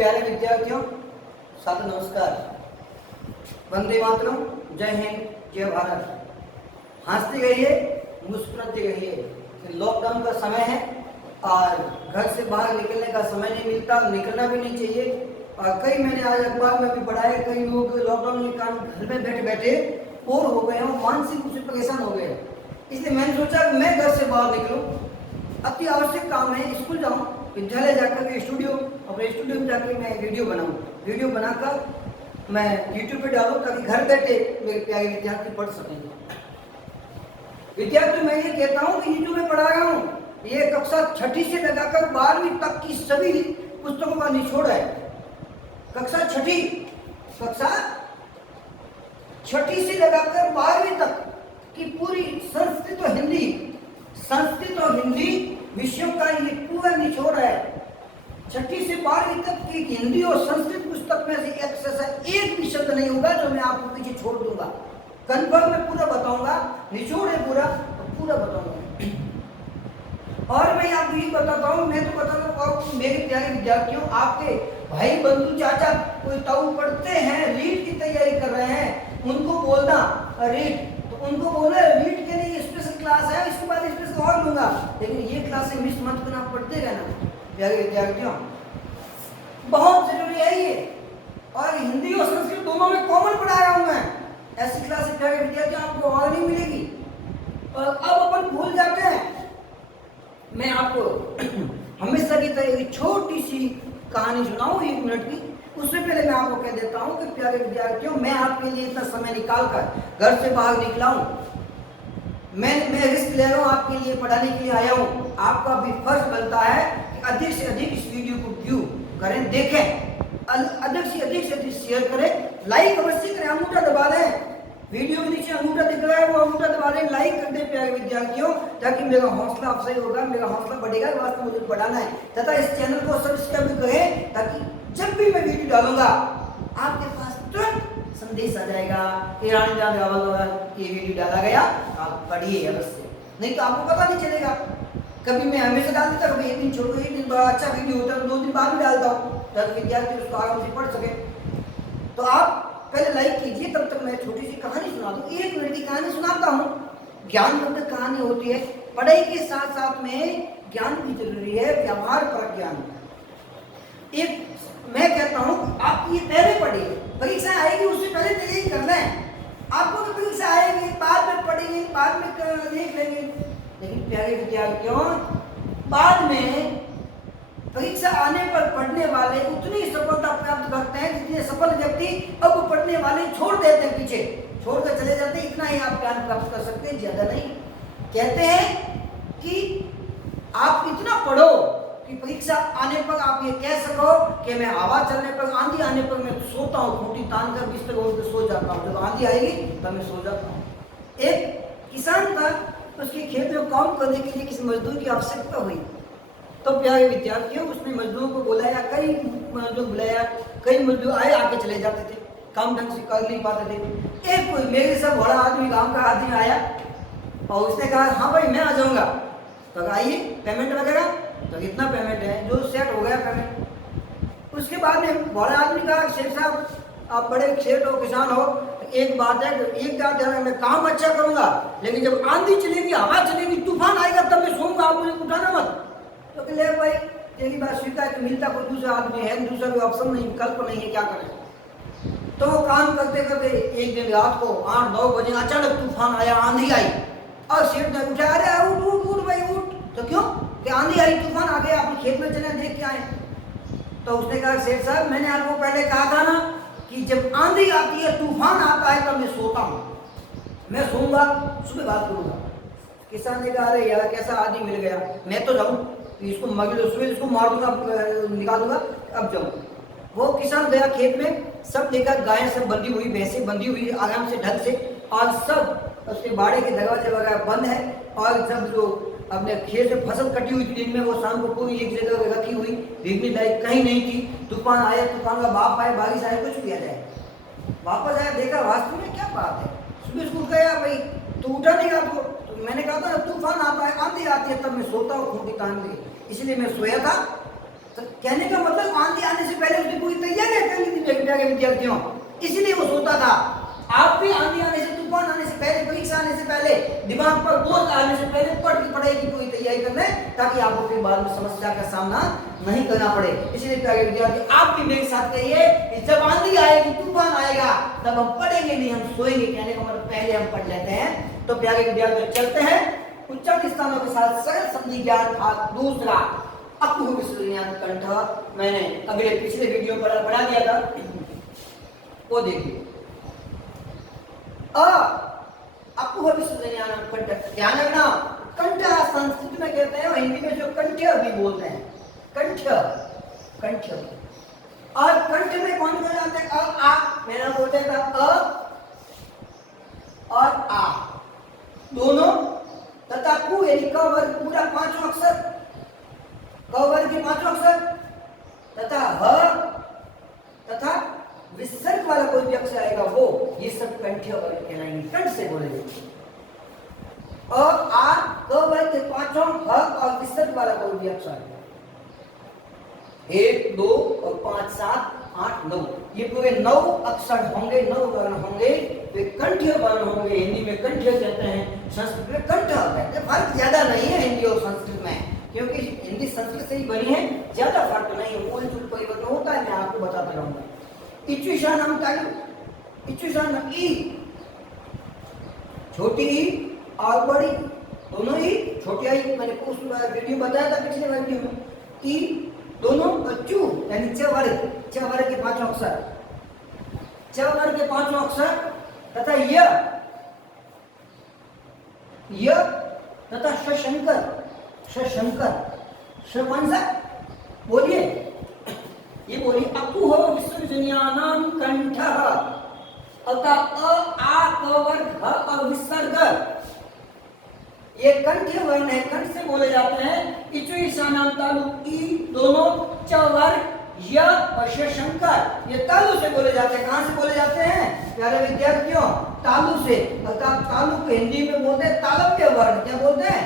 प्यारे विद्यार्थियों, सादर नमस्कार। वंदे मातरम, जय हिंद, जय भारत। हंसते रहिए, मुस्कुराते रहिए। लॉकडाउन का समय है और घर से बाहर निकलने का समय नहीं मिलता, निकलना भी नहीं चाहिए। और कई मैंने आज अखबार में भी पढ़ा है, कई लोग लॉकडाउन के कारण घर में बैठे बैठे बोर हो गए हैं, मानसिक रूप से परेशान हो गए। इसलिए मैंने सोचा मैं घर से बाहर निकलूं, अति आवश्यक काम है, स्कूल जाऊं, विद्यालय जाकर के अपने स्टूडियो में जाकर मैं वीडियो बनाऊं, वीडियो बनाकर मैं यूट्यूब पे डालूं ताकि घर बैठे मेरे प्यारे विद्यार्थी पढ़ सकें। विद्यार्थी मैं ये कहता हूं कि ये जो मैं पढ़ा रहा हूं, ये कक्षा 6ठी से लगाकर 12वीं तक की सभी पुस्तकों का निचोड़ है। कक्षा 6ठी से लगाकर 12वीं तक की पूरी संस्कृत और हिंदी विषयों का ये पूरा निचोड़ है। 6ठी से 12वीं तक की हिंदी और संस्कृत पुस्तक में से एक भी शब्द नहीं होगा जो मैं आपको पीछे छोड़ दूंगा। कन्फर्म मैं पूरा बताऊंगा, निचोड़ है पूरा बताऊंगा। और मैं आपको ये बताता हूँ, मैं तो बताता हूँ मेरे प्यारे विद्यार्थियों, आपके भाई बंधु चाचा कोई ताऊ पढ़ते हैं, रीट की तैयारी कर रहे हैं, उनको बोलना रीट, तो उनको बोले रीट के लिए स्पेशल क्लास है, इसके बाद स्पेशल और लूंगा, लेकिन ये क्लास मिस मत करना, पढ़ते रहना प्यारे विद्यार्थियों, बहुत जरूरी है ये। और हिंदी और संस्कृत दोनों में कॉमन पढ़ा रहा हूं मैं, ऐसी क्लास प्यारे विद्यार्थियों आपको और नहीं मिलेगी। और अब अपन भूल जाते हैं, मैं आपको हमेशा की तरह एक छोटी सी कहानी सुनाऊं 1 मिनट की। उससे पहले मैं आपको कह देता हूं कि प्यारे विद्यार्थियों, मैं आपके लिए इतना समय निकाल कर घर से बाहर निकला हूं, मैं रिस्क ले रहा हूं, आपके लिए पढ़ाने के लिए आया हूं। आपका भी फर्ज बनता है कि अधिक से अधिक इस वीडियो को व्यू करें, देखें, अधिक से अधिक शेयर करें, लाइक अवश्य करें, अंगूठा दबा दें, वीडियो के नीचे अंगूठा दिख रहा है वो अंगूठा दबा दें, लाइक कर दें प्यारे विद्यार्थियों, ताकि मेरा हौसला अफजाई होगा, मेरा हौसला बढ़ेगा, वास्तव मुझे पढ़ाना है। तथा इस चैनल को सब्सक्राइब करें ताकि जब भी मैं वीडियो डालूंगा आपके पास तुरंत संदेश आ जाएगा कि रानीलाल रावल द्वारा ये वीडियो डाला गया, आप पढ़िए अवश्य, नहीं तो आपको पता नहीं चलेगा। कभी मैं हमेशा डाल देता, कभी 1 दिन छोड़ कर 1 दिन बड़ा अच्छा वीडियो होता है 2 दिन बाद भी डालता हूँ ताकि विद्यार्थी उसको आराम से पढ़ सके। तो आप पहले लाइक कीजिए, तब तक मैं छोटी सी कहानी सुना दूं। 1 मिनट की कहानी सुनाता हूँ, ज्ञानवर्धक कहानी होती है। पढ़ाई के साथ साथ में ज्ञान भी जरूरी है, व्यवहार पर ज्ञान। एक मैं कहता हूँ आप ये पहले पढ़िए, परीक्षा आएगी उससे पहले तैयारी करना है। आपको तो परीक्षा आएगी, बाद में पढ़ेंगे, बाद में देख लेंगे, लेकिन प्यारे विद्यार्थियों, बाद में परीक्षा आने पर पढ़ने वाले उतनी सफलता प्राप्त करते हैं जितने सफल व्यक्ति अब पढ़ने वाले छोड़ देते हैं, पीछे छोड़कर चले जाते हैं। इतना ही आप ज्ञान प्राप्त कर सकते हैं, ज्यादा नहीं। कहते हैं कि आप इतना पढ़ो कि परीक्षा आने पर आप ये कह सको कि मैं हवा चलने पर, आंधी आने पर मैं सोता हूँ, खूंटी तान कर बिस्तर ओढ़ कर सो जाता हूँ, जब आंधी आएगी तब मैं सो जाता हूँ। एक किसान था, उसके खेत में काम करने के लिए किसी मजदूर की आवश्यकता हुई, तो प्यारे विद्यार्थियों उसने मजदूरों को बुलाया, कई मजदूर आए, आके चले जाते थे, काम ढंग से कर नहीं पाते थे। एक कोई मेरे से बड़ा आदमी, गांव का आदमी आया और उसने कहा हाँ भाई मैं आ जाऊंगा, तो आइए पेमेंट वगैरह, तो इतना पेमेंट है, जो सेट हो गया पेमेंट। उसके बाद में बड़ा आदमी कहा शेख साहब आप बड़े सेठ हो, किसान हो, एक बात है, एक बात है, मैं काम अच्छा करूंगा, लेकिन जब आंधी चलेगी, हवा चलेगी, तूफान आएगा तब मैं सोऊंगा, आप मुझे उठाना मत। तो ले भाई तेरी बात स्वीकार, तो मिलता कोई दूसरा आदमी है, दूसरा कोई ऑप्शन नहीं, विकल्प नहीं है, क्या करें। तो काम करते करते एक दिन रात को 8-9 बजे अचानक तूफान आया, आंधी आई, और सेठ ने उठा, अरे उठ भाई उठ। तो क्यों कि आंधी आई, तूफान आ गया, अपने खेत में चले देख के आए। तो उसने कहा सेठ साहब मैंने आपको पहले कहा था ना कि जब आंधी आती है, तूफान आता है, तब मैं सोता हूँ, मैं सोऊंगा, सुबह बात करूंगा। किसान ने कहा अरे यार कैसा आदमी मिल गया, मैं तो जाऊँ, इसको इसको मार दूंगा, निकाल दूंगा, अब जाऊँ। वो किसान गया खेत में, सब देखा गायें सब बंधी हुई, भैंसें बंधी हुई आराम से ढंग से, और सब उसके बाड़े के दरवाजे वगैरह बंद है, और सब जो अपने खेत से फसल कटी हुई थी दिन में, वो शाम को पूरी एक जगह रखी हुई, भीगने लायक कहीं नहीं थी। तूफान आया, तूफान का बाप आए, बारिश आए, कुछ भी आ जाए, वापस आया, देखा वास्तव में क्या बात है। सुबह स्कूल गया, भाई तू उठा नहीं रहा, तो मैंने कहा था तूफान आता है, आंधी आती है, तब मैं सोता हूँ खूंटी तान के, इसलिए मैं सोया था। तो कहने का मतलब आंधी आने से पहले उसने प्यारे विद्यार्थियों, इसलिए वो सोता था। आप भी आंधी आने से, तूफान आने से पहले, परीक्षा आने से पहले, दिमाग पर बोझ आने से पहले पढ़ाई की पूरी तैयारी कर लें, ताकि आपको फिर बाद में समस्या का सामना नहीं करना पड़े। इसलिए प्यारे विद्यार्थी, आप भी मेरे साथ कहिए कि जब आंधी आएगी, तूफान आएगा, तब हम पढ़ेंगे नहीं, हम सोएंगे। कहने का मतलब पहले हम पढ़ लेते हैं। तो प्यारे विद्यार्थी, चलते हैं उच्चारण स्थानों के साथ सरल संधि ज्ञान भाग दूसरा, अकुह विसर्जनीयान कंठ। मैंने अगले पिछले वीडियो पर पढ़ा दिया था, वो देखिए। अकुह विसर्जनीयान कंठ, ध्यान रखना, कंठ संस्कृत में कहते हैं, और हिंदी में जो कंठ भी बोलते हैं, कंठ कंठ। और कंठ में कौन कौन जाते हैं? आ, मेरा बोलते था अ और आ दोनों, तथा कु यानी क वर्ग पूरा पांचों अक्षर, क वर्ग के पांचों अक्षर, तथा ह तथा विसर्ग वाला कोई भी अक्षर आएगा वो, ये सब कंठ्य वर्ग कहलाएंगे, कंठ से बोले जाएंगे। अ, आ, क वर्ग के पांचों, ह और विसर्ग वाला कोई भी अक्षर, 1, 2 और 5, 7, 8, 9, ये पूरे 9 अक्षर होंगे, 9 वर्ण होंगे, वे कंठ्य वर्ण होंगे। हिंदी में कंठ्य कहते हैं, संस्कृत में कंठ कहते हैं। फर्क ज्यादा नहीं है हिंदी और संस्कृत में, क्योंकि हिंदी संस्कृत से ही बनी है, ज्यादा फर्क नहीं है, मूल मूल परिवर्तन होता है, मैं आपको बताता रहूंगा। इच्छुषानम तालु, इच्छुषानम ई, छोटी ई और बड़ी दोनों ही, छोटी आई मैंने उस वीडियो बताया था पिछले वीडियो में, ई दोनों, चू यानी च वर्ग, च वर्ग के पांचों अक्षर, च वर्ग के पांचों अक्षर, तथा य तथा शशंकर, शशंकर, श कौन सा बोलिए, ये बोलिए, अकुह विसर्जनीयानाम कंठः, अतः अ, आ, क वर्ग, ह और विसर्ग, ये कंठ्य वर्ण है, कंठ से बोले जाते हैं। इचु ईशानाम तालु, ई दोनों, च वर्ग, य और शशंकर, ये तालु से बोले जाते हैं। कहां से बोले जाते हैं प्यारे विद्यार्थियों? तालु से। अर्थात तालु को हिंदी में बोलते हैं तालव्य वर्ण। क्या बोलते हैं?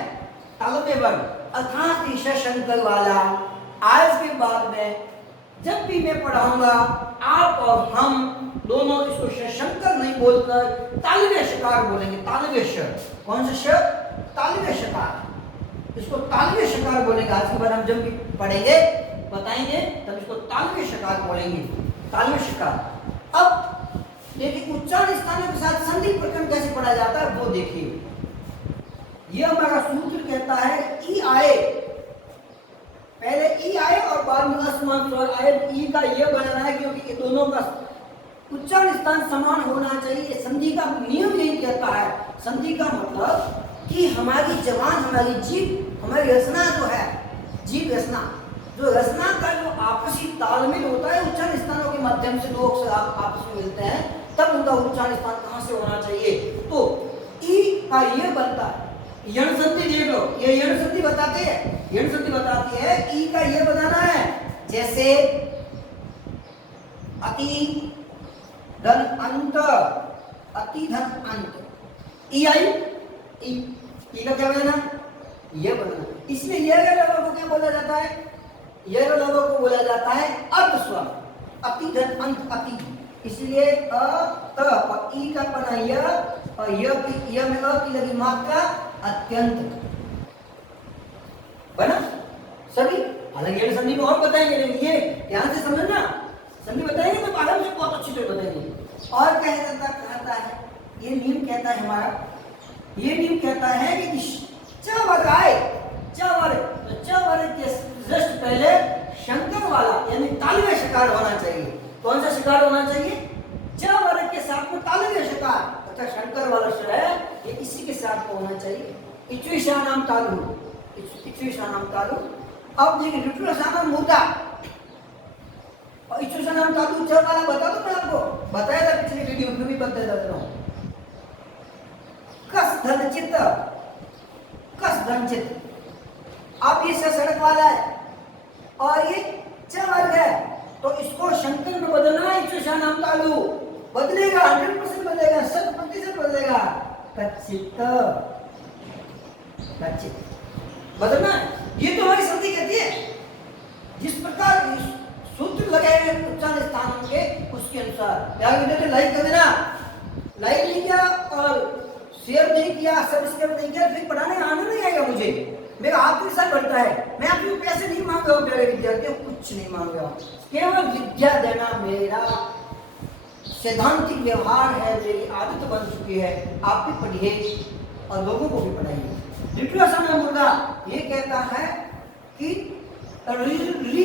तालव्य वर्ण। अर्थात शशंकर वाला आज के बाद में जब भी मैं पढ़ाऊंगा, आप और हम दोनों इसको शशंकर नहीं बोलकर तालव्य शकार बोलेंगे। तालव्य श, कौन सा श? तालव्य शकार, इसको तालव्य शकार बोलेंगे। आज के बाद हम जब भी पढ़ेंगे, बताएंगे, तब इसको तालव्य शकार बोलेंगे, तालव्य शकार। अब देखिए उच्चारण स्थानों के साथ संधि प्रकरण कैसे पढ़ा जाता है वो देखिए। यह हमारा सूत्र कहता है ई आए, पहले ई आए और बाद में असमान स्वर आए। ई का यह बनाना है क्योंकि ये दोनों का उच्चारण स्थान समान होना चाहिए। संधि का नियम यही कहता है। संधि का मतलब कि हमारी जबान, हमारी जीभ, हमारी रचना जो है, जीभ रचना, जो रचना का जो आपसी तालमेल होता है उच्चारण स्थानों के माध्यम से दो अक्षर आपस में मिलते हैं, तब उनका उच्चारण स्थान कहां से होना चाहिए? तो ई का ये बनता है, यण संधि देख लो, ये यण संधि बताते हैं, यण संधि बताती है ई का ये बनाना है। जैसे अति धन अंत, अति धन अंत, ई आई, ई का क्या बनाना? ये बनाना। इसमें ये लगा को क्या बोला जाता है? ये लगा को बोला जाता है अर्ध स्वर, अति धन अंत, अति, इसलिए अ त और ई का बना य, और य में अ की लगी मात्रा अत्यंत बना सभी। हालांकि ये संधि में और बताएंगे, लेकिन ये ध्यान से समझना, संधि बताएंगे तो आराम से बहुत अच्छी तरह बताएंगे। और कहता है, ये नियम कहता है हमारा, ये नियम कहता है कि च वर्ग आए, च वर्ग, तो च वर्ग के जस्ट पहले शंकर वाला यानी तालव्य शकार होना चाहिए। कौन सा शकार होना चाहिए? च वर्ग के साथ में तालव्य शकार, अच्छा शंकर वाला श है, ये इसी के साथ में होना चाहिए। इच्विशानाम तालु, इच्विशानाम तालु। अब देखिए ऋतुरसानाम मुर्दा और इच्विशानाम तालु च वाला बता दो, मैं आपको बताया था पिछले वीडियो में भी बता देता हूं। कस धन चित्त, कस धन चित्त। अब ये सड़क वाला है और ये च वर्ग है, तो इसको शंकर में बदलना है। इच्विशानाम तालु बदलेगा, 100% बदलेगा, 100% बदलेगा। कच्चित, कच्चित बदलना है। ये तो हमारी संधि कहती है। जिस प्रकार सूत्र लगाए उच्चारण स्थानों के, उसके अनुसार। प्यारे विद्यार्थी लाइक कर देना, लाइक नहीं किया और शेयर नहीं किया, सब्सक्राइब नहीं किया, फिर पढ़ाने आना नहीं आएगा मुझे। मेरा आपके साथ बढ़ता है। मैं आपको पैसे नहीं मांग रहा हूँ प्यारे विद्यार्थियों, कुछ नहीं मांग रहा हूँ, केवल विद्या देना मेरा सैद्धांतिक व्यवहार है, मेरी आदत बन चुकी है। आप भी पढ़िए और लोगों को भी पढ़ाइए। द्वितीय समय मुर्दा ये कहता है कि री,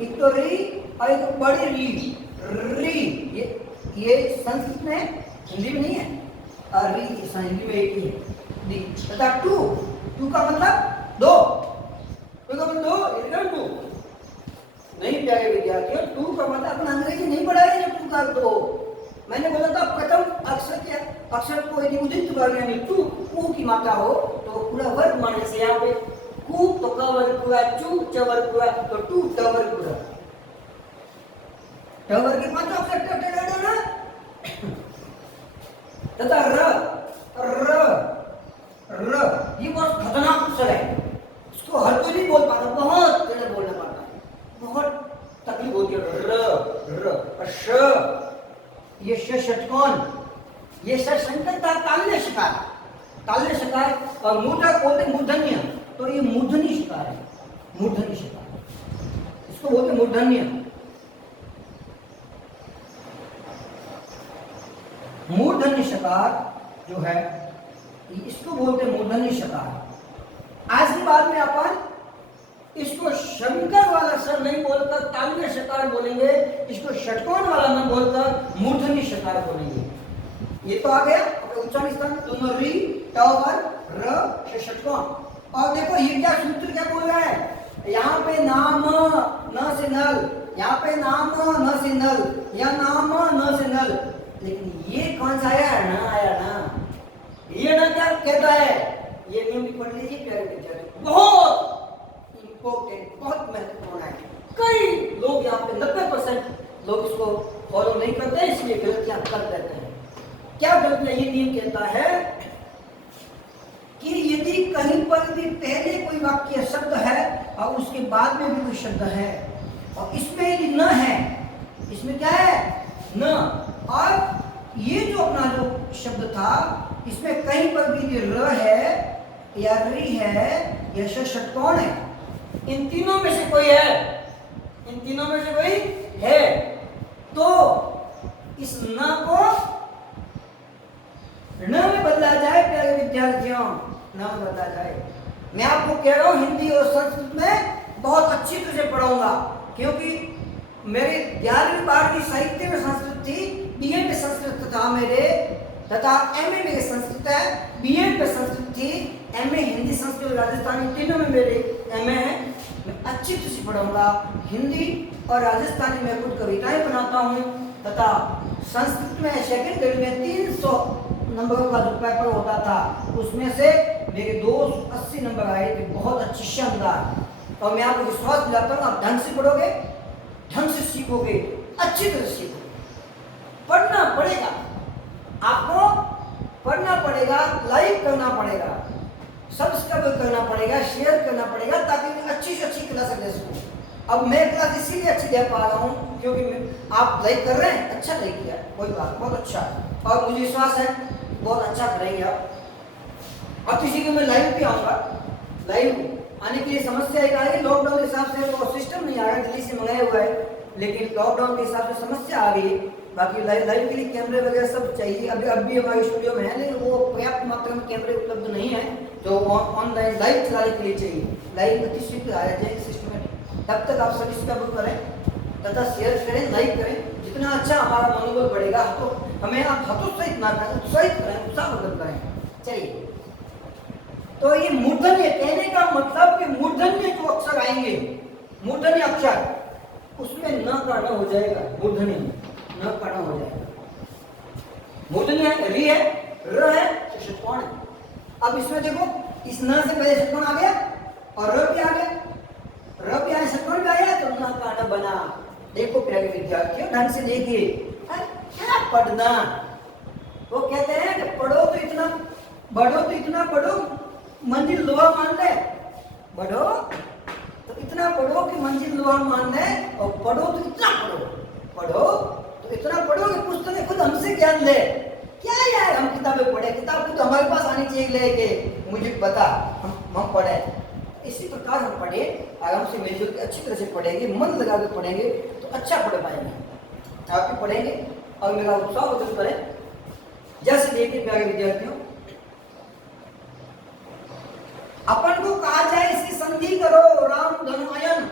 एक तो री और एक बड़ी री, ये संस्कृत में, हिंदी में नहीं है, री हिंदी में एक ही है, डी तथा टू का मतलब दो, टू का मतलब दो नहीं प्यारे विद्यार्थियों, टू का मतलब अपना अंग्रेजी नहीं पढ़ाएंगे जब टू का दो। मैंने बोला था प्रथम अक्षर को यदि उदित वर्ण यानी टू कू की मात्रा हो तो पूरा वर्ग माने से यहाँ पे कू तो क वर्ग पूरा, चू च वर्ग पूरा, तो टू ट वर्ग पूरा, ट वर्ग की मात्रा अक्षर ट ट ना तथा र ये बहुत खतरनाक अक्षर है, इसको हर कोई नहीं बोल पाता, बहुत तेज बोलना पड़ता है, बहुत तकलीफ होती है। र श ये षटकोण, ये षटकोण ताल्य शिकार और मूर्धक बोलते मूर्धन्य, तो ये मूर्धनी शिकार है, मूर्धनी शिकार इसको बोलते मूर्धन्य। मूर्धन्य शिकार जो है इसको बोलते मूर्धन्य शिकार। आज की बात में अपन इसको शंकर वाला सर नहीं बोलकर ताल्य शिकार बोलेंगे, इसको षटकोण वाला न बोलकर मूर्धन्य शिकार बोलेंगे। ये तो आ गया अपने उच्चारण स्थान, दोनों री टावर र षटकोण। और देखो ये क्या सूत्र क्या बोल रहा है, यहाँ पे नाम न से नल, यहाँ पे नाम न से नल, या नाम न से नल, लेकिन ये कौन सा आया ना, ये ना क्या कहता है, ये नियम पढ़ लीजिए प्यारे विद्यार्थी, बहुत इंपॉर्टेंट, बहुत महत्वपूर्ण है। कई लोग यहाँ पे 90% लोग इसको फॉलो नहीं करते, इसलिए गलतियां कर देते हैं। क्या गलतियां, ये नियम कहता है कि यदि कहीं पर भी पहले कोई वाक्य शब्द है और उसके बाद में भी कोई शब्द है और इसमें यदि न है, इसमें क्या है न, और ये जो अपना जो शब्द था इसमें कहीं पर भी र है या री है या षटकोण है, इन तीनों में से कोई है, इन तीनों में से कोई है, तो इस न को न में बदला जाए प्यारे विद्यार्थियों, न में बदला जाए। मैं आपको कह रहा हूं हिंदी और संस्कृत में बहुत अच्छी तरह से पढ़ाऊंगा, क्योंकि मेरे 11वीं 12वीं साहित्य में संस्कृत थी, बीए में संस्कृत था मेरे, तथा एमए में संस्कृत है, बीए में संस्कृत थी, एमए हिंदी संस्कृत राजस्थानी तीनों में मेरे एमए है। मैं अच्छी तरह से पढ़ाऊंगा, हिंदी और राजस्थानी में कुछ कविताएं बनाता हूँ, तथा संस्कृत में सेकंड ग्रेड में 300 नंबरों का जो पेपर होता था उसमें से मेरे 280 नंबर आए थे, बहुत अच्छी शानदार। और मैं आपको विश्वास दिलाता हूँ, आप ढंग से पढ़ोगे, ढंग से सीखोगे, अच्छी तरह सीखोगे। पढ़ना पड़ेगा, आपको पढ़ना पड़ेगा, लाइक करना पड़ेगा, सब्सक्राइब करना पड़ेगा, शेयर करना पड़ेगा, ताकि अच्छी से अच्छी क्लास दे सकूं। अब मैं क्लास इसीलिए अच्छी दे पा रहा हूँ क्योंकि आप लाइक कर रहे हैं, अच्छा लाइक किया, कोई बात, बहुत अच्छा है, और मुझे विश्वास है बहुत अच्छा करेंगे आप। अब किसी को मैं लाइव भी आऊँगा, लाइव आने के लिए समस्या एक आ रही है, लॉकडाउन के हिसाब से वो सिस्टम नहीं आ रहा, दिल्ली से मंगाया हुआ है, लेकिन लॉकडाउन के हिसाब से समस्या आ गई है। बाकी लाइव के लिए कैमरे वगैरह सब चाहिए, अभी हमारे स्टूडियो में है, लेकिन वो पर्याप्त मात्रा में कैमरे उपलब्ध नहीं है, जो ऑनलाइन लाइव चलाने के लिए चाहिए। लाइव अति शीघ्र आ जाए सिस्टमेटिक, तब तक आप सब्सक्राइब करें तथा शेयर करें, लाइक करें, जितना अच्छा हमारा मनोबल बढ़ेगा, तो हमें आप हतोत्साहित ना करें, उत्साहित करें, उत्साहवर्धन करें। चलिए, तो ये मूर्धन्य कहने का मतलब कि मूर्धन्य जो अक्षर आएंगे, मूर्धन्य अक्षर, उसमें न का न हो जाएगा, मूर्धन्य न का न हो जाएगा। मूर्धन्य है, री है, र है, षटकोण है। अब इसमें देखो, इस न से पहले षटकोण आ गया और र भी आ गया, र भी आया, षटकोण भी आया, तो न का न बना। देखो प्यारे विद्यार्थियों, ढंग से देखिए, क्या पढ़ना, वो कहते हैं कि पढ़ो तो इतना, बढ़ो तो इतना पढ़ो, मंजिल लोहा मान ले, बढ़ो तो इतना पढ़ो कि मंजिल लोहा मान ले, और पढ़ो तो इतना पढ़ो, पढ़ो तो इतना पढ़ो कि खुद हमसे ज्ञान ले। क्या यार हम किताबें पढ़े, किताब खुद हमारे पास आनी चाहिए लेके मुझे बता, हम पढ़े। इसी प्रकार हम पढ़े, आराम से मिलजुल के अच्छी तरह से पढ़ेंगे, मन लगा के पढ़ेंगे तो अच्छा पढ़ पाएंगे। आप भी पढ़ेंगे और मेरा उत्साह बदल करे। जैसे देखिए प्यारे विद्यार्थियों, अपन को कहा जाए इसकी संधि करो राम धनु अयन।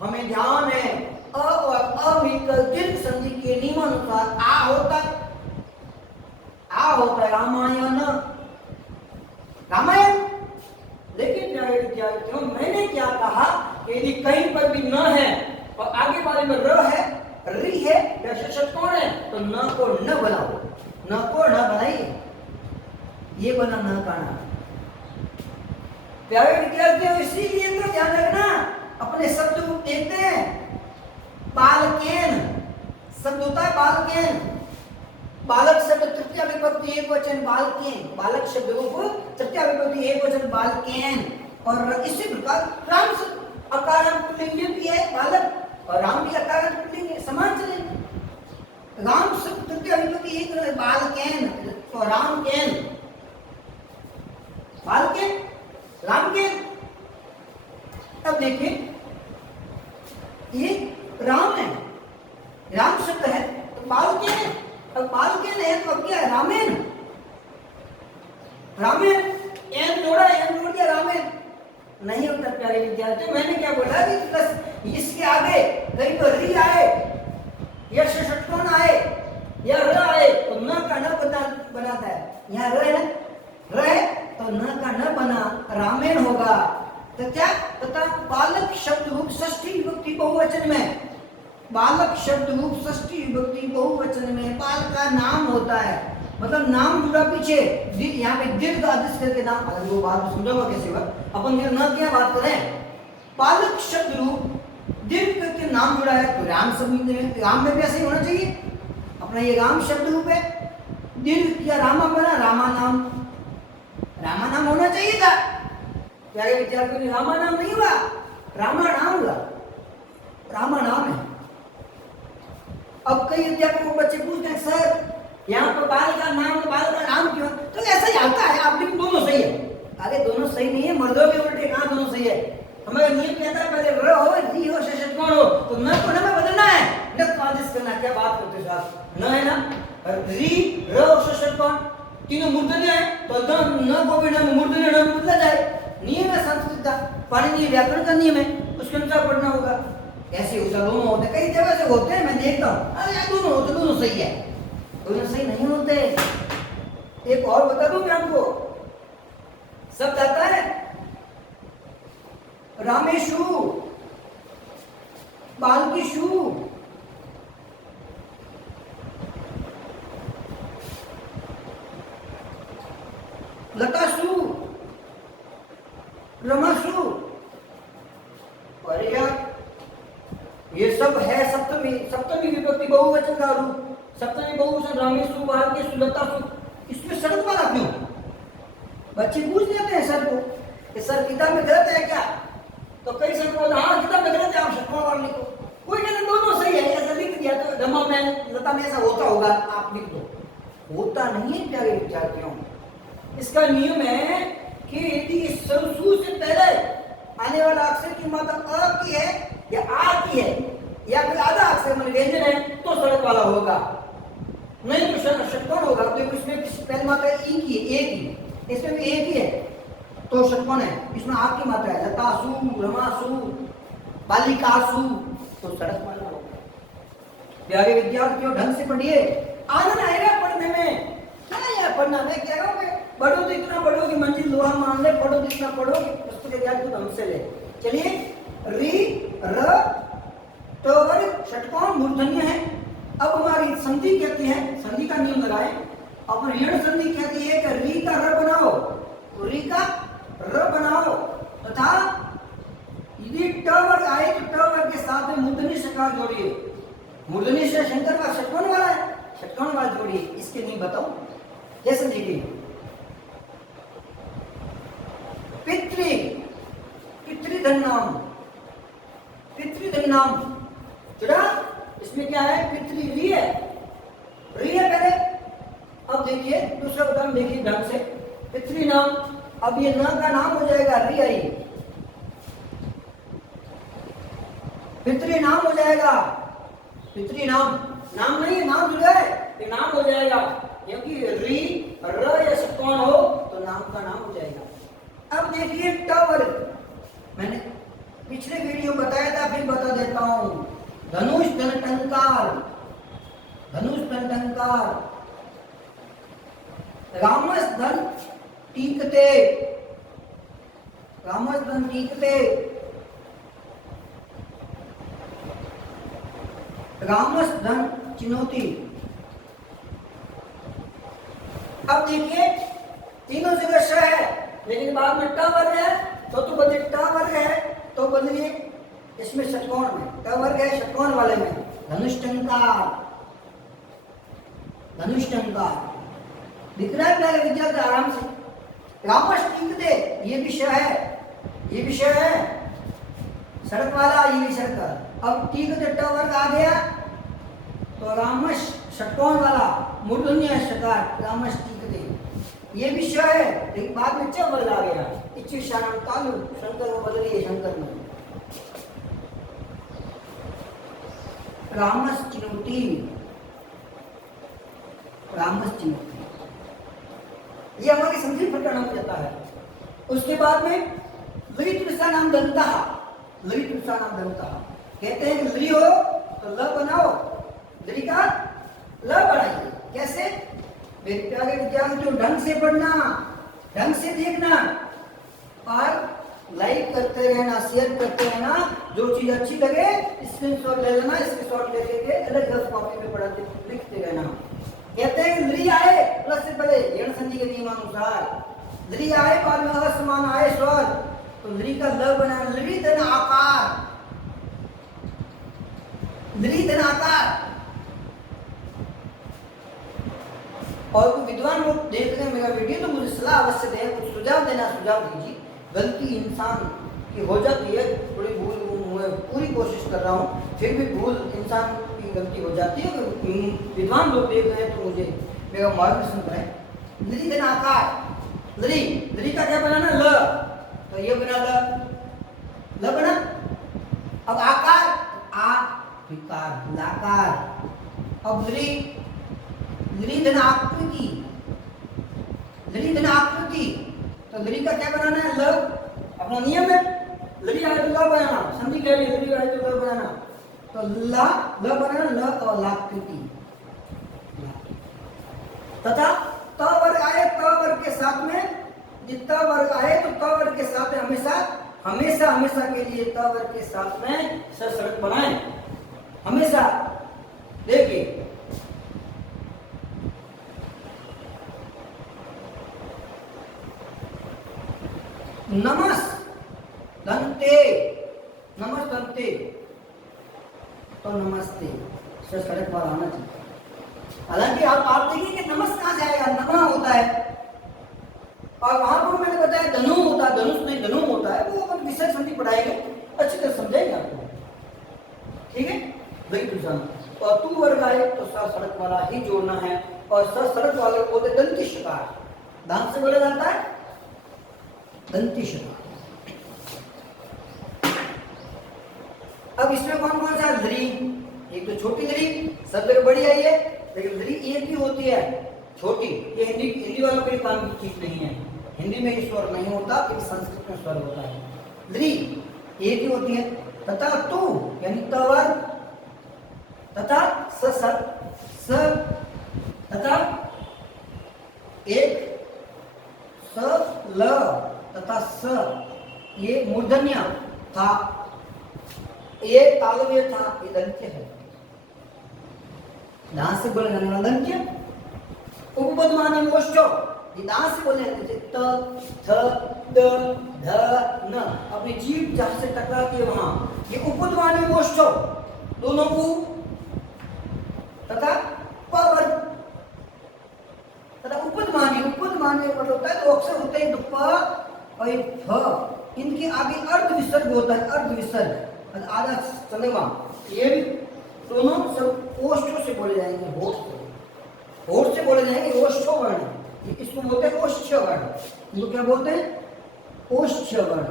हमें ध्यान है अ और अ मिलकर दीर्घ संधि के नियमानुसार आ होता है, आ होता है रामायण, रामायण। लेकिन प्यारे विद्यार्थियों, मैंने क्या कहा कि यदि कहीं पर भी न है और आगे बारे में र है, री है या षट्कोण है तो न को न बनाओ, न को न बनाइए, ये बना न का ना। प्यारे विद्यार्थियों, इसीलिए तो ध्यान रखना, अपने शब्द रूप देखते हैं। बालकेन शब्द होता है, बालकेन, बालक शब्द तृतीया विभक्ति एक वचन बालकेन, बालक शब्द रूप तृतीया विभक्ति एक वचन बालकेन। और इसी प्रकार राम शब्द अकार पुल्लिंग भी है बालक, और राम भी अकार पुल्लिंग समान चलेंगे। राम शब्द तृतीया विभक्ति एक बालकेन, तो रामकेन, बालकेन, रामकेन। अब देखिए ये राम है, राम शब्द है तो बालकेन है, अब बालकेन है तो अब क्या है, रामेन, रामेन, एन जोड़ा, एन जोड़ दिया रामेन। नहीं होता प्यारे विद्यार्थियों, मैंने क्या बोला कि प्लस इसके आगे कहीं पर री आए या षट्कोण आए या र आए तो न का न बनाता है। यहाँ र है ना, र है तो न का न बना रामेण होगा। तो क्या पता, बालक शब्द रूप षष्ठी विभक्ति बहुवचन में, बालक शब्द रूप षष्ठी विभक्ति बहुवचन में बाल का नाम होता है, मतलब नाम जुड़ा पीछे, यहाँ पे दीर्घ आदेश करके नाम। अगर वो बात समझाऊंगा कैसे हुआ, अपन न क्या बात करें, बालक शब्द रूप दीर्घ करके नाम जुड़ा है तो राम शब्द में, राम में भी ऐसे ही होना चाहिए। अपना ये राम शब्द रूप है, दीर्घ किया रामा बना रामा नाम, रामा नाम होना चाहिए था। प्यारे विद्यार्थियों, रामा नाम नहीं हुआ, रामा नाम हुआ, रामा नाम है। अब कई अध्यापकों को बच्चे पूछते हैं, सर यहाँ पर बाल का नाम बाल का नाम क्यों, तो ऐसा ही आता है। आप लेकिन दोनों सही है, आगे दोनों सही नहीं है, मर्दों के उल्टे कहाँ दोनों सही है। हमारा नियम कहता है पहले र हो, री हो, षट्कोण हो, तो न को न में बदलना है, न स्वादिष्ट करना। क्या बात करते साहब, न है ना, री र और षट्कोण तीनों मूर्धन्य है तो न को भी न मूर्धन्य न बदला जाए। नियम है संस्कृत का, पाणिनीय व्याकरण का नियम है, उसके अनुसार पढ़ना होगा। ऐसे होता दोनों होते, कई जगह से होते हैं, मैं देखता हूँ अरे दोनों होते, दोनों सही है, दोनों सही नहीं होते। एक और बता दूं मैं आपको, शब्द आता है रामेशु, बालकीशु, लताशु, रमाशु। अरे यार ये सब है सप्तमी, सप्तमी विभक्ति बहुवचन का रूप, सप्तमी बहुवचन रामेशु, बालकेशु, लताशु। इसमें शरत वाला क्यों? बच्चे पूछ लेते हैं सर को कि सर किताब में गलत है क्या, तो कई सर बोलते हाँ किताब में गलत है, आप षट्कोण वाला लिखो। कोई कहते दोनों सही है, ऐसा लिख दिया तो रमा में लता में ऐसा होता होगा, आप लिख दो। होता नहीं है प्यारे विद्यार्थियों। इसका नियम है कि यदि सु से पहले आने वाला अक्षर की मात्रा अ की है या आ की है या फिर आधा अक्षर में व्यंजन है तो शरत वाला होगा, नहीं तो षट्कोण होगा। तो इसमें पहली मात्रा ई की है, ए की, इसमें भी ए की है तो षट्कोण है। इसमें आ की मात्रा है, लतासु, रमासु, बालिकासु, तो शरत वाला होगा। प्यारे विद्यार्थियों ढंग से पढ़िए, आनंद आएगा पढ़ने में। क्या यार पढ़ना, मैं कह रहा हूँ पढ़ो तो इतना पढ़ो कि मंजिल दुआ मान ले, पढ़ो तो इतना पढ़ो कि पुस्तक ज्ञान खुद हमसे ले। चलिए, री र तो षट्कोण मूर्धन्य है। अब हमारी संधि कहती है, संधि का नियम लगाए। अब ऋण संधि कहती है कि री का र बनाओ, री का र बनाओ तथा यदि ट वर्ग आए तो ट वर्ग के साथ में मूर्धन्य शकार जोड़िए। मूर्धन्य से शंकर का षट्कोण वाला है, षट्कोण वाला जोड़िए। इसके नियम बताओ कैसे देखिए। पितृ, पितृधन नाम, पितृधन नाम जुड़ा, इसमें क्या है, पितृ री है, री है देखिए दूसरा उदाहरण देखिए ध्यान से, पितृनाम। अब ये न का नाम हो जाएगा री आई, पितृनाम हो जाएगा, पितृनाम, नाम नहीं है, नाम जुड़ा है, ये नाम हो जाएगा, क्योंकि री र या षटकोण हो तो नाम का नाम हो जाएगा। अब देखिए ट वर्ग, मैंने पिछले वीडियो बताया था, फिर बता देता हूं। धनुष धन टंकार, धनुष धन टंकार, रामस धन टीकते, रामस धन टीकते, रामस धन चिनौती। अब देखिए तीनों जगह श है, लेकिन बाद में ट वर्ग है, तो बदलिए ट वर्ग है तो बदलिए इसमें षटकोण में, ट वर्ग है षटकोण वाले में, धनुष टंकार, धनुष टंकार दिख रहा है मेरे विद्यार्थी आराम से। रामस टीकते, ये विषय है, ये विषय है, सड़क वाला, ये भी सड़क। अब टीकते ट वर्ग आ गया तो रामस षटकोण वाला मूर्धन्य षकार, रामस टीकते, ये विषय है, लेकिन बाद में च वर्ग आ गया, इच्छिशानम तालु, शंकर को बदलिए शंकर में, रामस चिनौती, रामस चिनौती, ये हमारी समझी प्रकरण हो जाता है। उसके बाद में ललित नाम दंता, ललित नाम दंता, कहते हैं लि हो तो ल बनाओ, लि का ल बनाइए। कैसे? मेरे प्यारे विद्यार्थियों, ढंग से पढ़ना, ढंग से देखना और लाइक करते रहना, शेयर करते रहना। जो चीज अच्छी लगे स्क्रीनशॉट ले लेना, स्क्रीनशॉट ले लेके अलग अलग कॉपी में पढ़ाते लिखते रहना। कहते हैं लि आए प्लस से पहले यण संधि के नियमानुसार, लि आए बाद में असमान आए स्वर, तो लि का ल बना, लि धन आकार, लि धन आकार। और कोई विद्वान लोग देख रहे हैं मेरा वीडियो तो मुझे सलाह अवश्य दें, कुछ सुझाव देना, सुझाव दीजिए। गलती इंसान की हो जाती है, थोड़ी भूल मैं पूरी कोशिश कर रहा हूँ, फिर भी भूल इंसान की गलती हो जाती है। विद्वान लोग देख रहे हैं तो मुझे मेरा मार्गदर्शन करें। लि धन आकार, लि, लि का क्या बनाना? ल, तो ये बना ल बना। अब आकार, आ विकार, लाकार। अब लि, लि धन आकृति, लि धन आकृति, तो लि का क्या बनाना है? ल, अपना नियम है, लि आए तो ल बनाना, संधि कह रही है लि आए तो ल बनाना, तो ला ल बनाना, ल और लाकृति। तथा त वर्ग आए, त वर्ग के साथ में, जितना वर्ग आए तो त वर्ग के साथ में हमेशा हमेशा हमेशा के लिए त वर्ग के साथ में सड़क बनाएं, हमेशा। देखिए नमस दंते, नमस दंते, तो नमस्ते सड़क पर आना चाहिए। हालांकि आप देखिए कि नमस कहां से आएगा? नमा होता है, और वहां पर मैंने बताया धनु होता है, धनुष नहीं धनु होता है, वो अपन विषय संधि पढ़ाएंगे, अच्छी तरह समझेंगे आपको, ठीक है। वही दूसरा, और तू वर्ग आए तो सड़क वाला ही जोड़ना है, और सड़क वाले को बोलते दंती शकार, दांत से बोला जाता है दंती शकार। अब इसमें कौन कौन सा? लि, एक तो छोटी लि, सब जगह बड़ी आई है, लेकिन लि एक ही होती है छोटी। ये हिंदी वालों के लिए काम की चीज नहीं है, हिंदी में ये स्वर नहीं होता, लेकिन संस्कृत में स्वर होता है। लि एक ही होती है। तथा तू यानी त वर्ग, तथा स, तथा एक स ल तथा स, ये मूर्धन्य था, ये तालव्य था, ये दंत्य है, दांत से बोले जाने वाला दंत्य। उपपद माने मोष्ठो, ये दांत से बोले जाते त, थ, द, ध, न, अपनी जीभ जहां से टकराती है वहां, ये उपपद माने मोष्ठो, दोनों को, तथा प वर्ग, तथा उपपद माने मतलब होता है दो अक्षर होते हैं, प और फ, इनके आगे अर्ध विसर्ग होता है, अर्ध विसर्ग, आधा चलेगा, ये भी दोनों सब ओष्ठों से बोले जाएंगे, होठ से। होठ से बोले जाएंगे ओष्ठो वर्ण, इसको बोलते हैं ओष्ठ्य वर्ण। इसको क्या बोलते हैं? ओष्ठ्य वर्ण।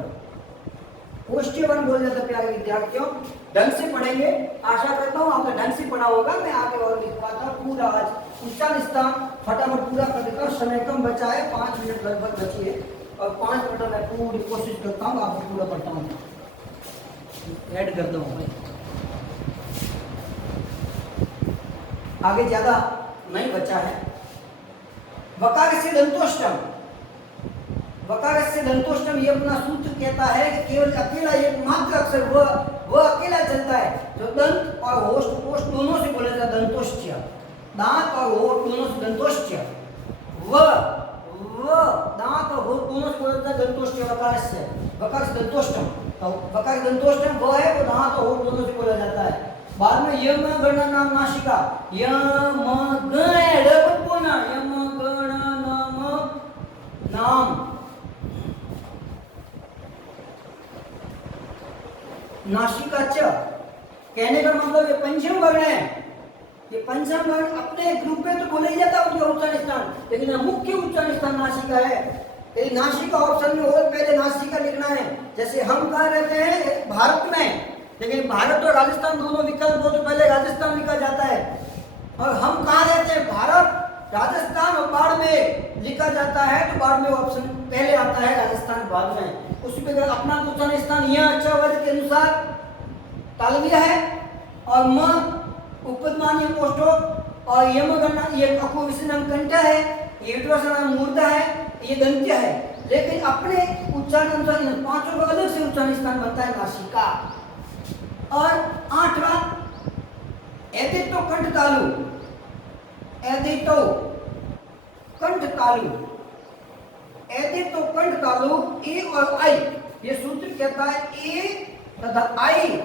ओष्ठ्य वर्ण बोल जाता है प्यारे विद्यार्थियों। ढंग से पढ़ेंगे, आशा करता हूँ आपने ढंग से पढ़ा होगा। मैं आगे और लिख पाता पूरा आज उच्चारण स्थान फटाफट पूरा कर देता हूँ। समय कम बचा है, 5 मिनट लगभग बची है और 5 मिनट में पूरी कोशिश करता हूँ आपको पूरा पढ़ता हूँ, ऐड करता हूँ भाई। आगे ज्यादा नहीं बचा है। वकारस्य दंतोष्टम, वकारस्य दंतोष्टम ये अपना सूत्र कहता है कि केवल अकेला एकमात्र अक्षर वह अकेला चलता है जो दंत और होष्ठ कोष्ठ दोनों से बोला जाता है। दंतोष्ठ्य, दांत और होठ दोनों से दंतोष्ठ्य, व दांत और होठ दोनों से बोला जाता है दंतोष्ठ्य। वकारस्य दंतोष्टम, तो वकार दंतोष्टम वो है वो दांत और होठ दोनों से बोला जाता है। बाद में यम गण नाम नासिका, यम गण बोलना, यम गण नाम नासिका च, कहने का मतलब ये पंचम वर्ण है। ये पंचम वर्ण अपने ग्रुप में तो बोला ही जाता है उनका उच्चारण स्थान, लेकिन मुख्य उच्चारण स्थान नासिका है। यदि नासिका ऑप्शन में और पहले नासिका लिखना है। जैसे हम कहाँ रहते हैं? भारत में, लेकिन भारत और राजस्थान दोनों विकल्प हो तो पहले राजस्थान लिखा जाता है। और हम कहाँ रहते हैं? भारत, राजस्थान और बाड़मेर लिखा जाता है तो बाड़मेर ऑप्शन पहले आता है, राजस्थान बाद में। उसी पे अपना उच्चारण स्थान यहाँ अच्छा वर्ग के अनुसार तालव्य है और म उपपदमानीय कोष्ठो और यम गणना ये अको विसर्जन कंठ है, ये विश्वासना मूर्धा है, ये दंत्य है। लेकिन अपने उच्चारण अनुसार इन पांचों का अलग से उच्चारण स्थान बनता है नासिका। और 8वां एदितो कंठ तालु, एदितो कंठ तालु, एदितो कंठ तालु, ए और आई ये सूत्र कहता है ए तथा आई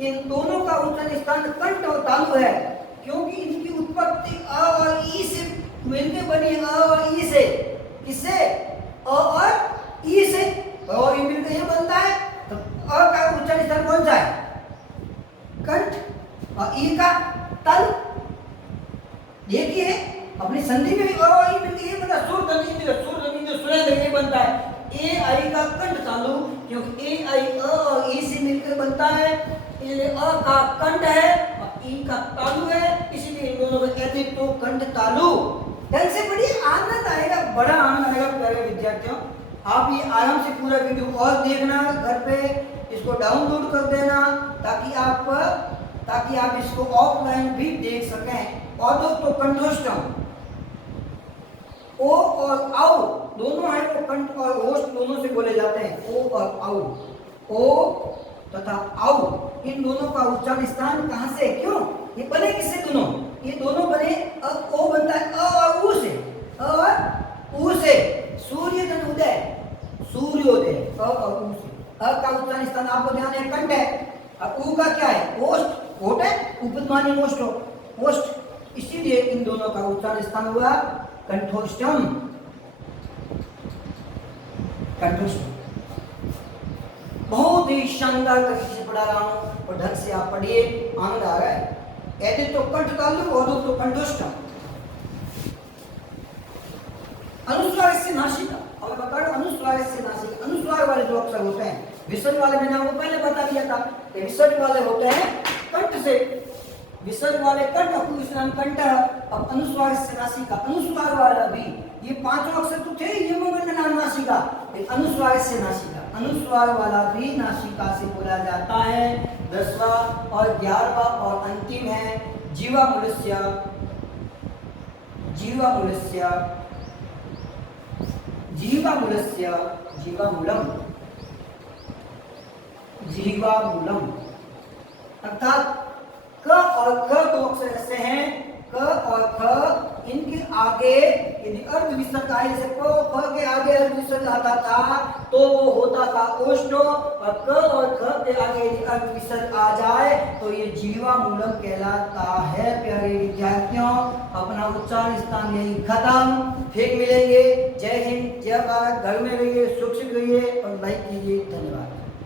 इन दोनों का उच्चारण स्थान कंठ और तालु है, क्योंकि इनकी उत्पत्ति अ और ई से मिलकर बनी। अ और ई से, किससे? अ और ई से, और ये मिलकर ये बनता है। तो अ का उच्चारण स्थान कौन सा है? कंठ, और ई का तल। देखिए अपनी संधि में अ और ई मिलकर ये बनता है सुर ध्वनि ये बनता है। ए आई का कंठ तालु, क्योंकि ए आई अ और ई से मिलकर बनता है, इसलिए अ का कंठ है और ई का तालु है, इसलिए इन दोनों का एदितो कंठ तालु। ढंग से पढ़िए, आनंद आएगा, बड़ा आनंद आएगा प्यारे विद्यार्थियों। आप ये आराम से पूरा वीडियो और देखना, घर पे इसको डाउनलोड कर देना ताकि आप इसको ऑफलाइन भी देख सकें। और दोस्तों कंठोष्टम, ओ और औ दोनों है वो कंठ और ओष्ठ दोनों से बोले जाते हैं। ओ और औ, ओ तथा औ इन दोनों का उच्चारण स्थान कहां से? क्यों ये बने किससे? दोनों ये दोनों बने ओ बनता है अ और उ से, अ और उ से। सूर्य जन उदय, सूर्योदय, अ और उ से। अ का उच्चारण स्थान आपको ध्यान है कंठ है, और उ का क्या है? ओष्ठ, होठ है, उपपदमानी ओष्ठ, ओष्ठ, इसीलिए इन दोनों का उच्चारण स्थान हुआ कंठोष्टम। कंठोष्टम बहुत ही शानदार तरीके से पढ़ा रहा हूं और ढंग से आप पढ़िए, आनंद आ रहा है। एदितो कंठ तालु, अदुतो कंठोष्टम। अनुस्वार से नासिका, और बता रहा अनुस्वार से नासिका, अनुस्वार वाले जो अक्षर होते हैं, विसर्ग वाले मैंने आपको पहले बता दिया था, ये विसर्ग वाले होते हैं कंठ से, विसर्ग वाले कंठ, अपविसर्ग कंठ। अब अनुस्वार से नासिका, अनुस्वार वाला भी ये पांचों अक्षर तो थे यम गण नाम नासिका, अनुस्वार से नासिका, अनुस्वार वाला भी नासिका से बोला जाता है। 10वां और 11वां और अंतिम है जीवामूलस्य, जीवामूलस्य, जीवामूलस्य, जीवामूलम, जीवामूलम, अर्थात क और ख दो अक्षर ऐसे हैं, क और ख, इनके आगे यदि अर्ध विसर्ग आए, जैसे क ख के आगे अर्ध विसर्ग आता था तो वो होता था ओष्ठ, और क और ख के आगे यदि अर्ध विसर्ग आ जाए तो ये जीवामूलम कहलाता है। प्यारे विद्यार्थियों, अपना उच्चारण स्थान यही खत्म, फिर मिलेंगे। जय हिंद, जय भारत, घर में रहिए, सुरक्षित रहिए और लाइक कीजिए। धन्यवाद।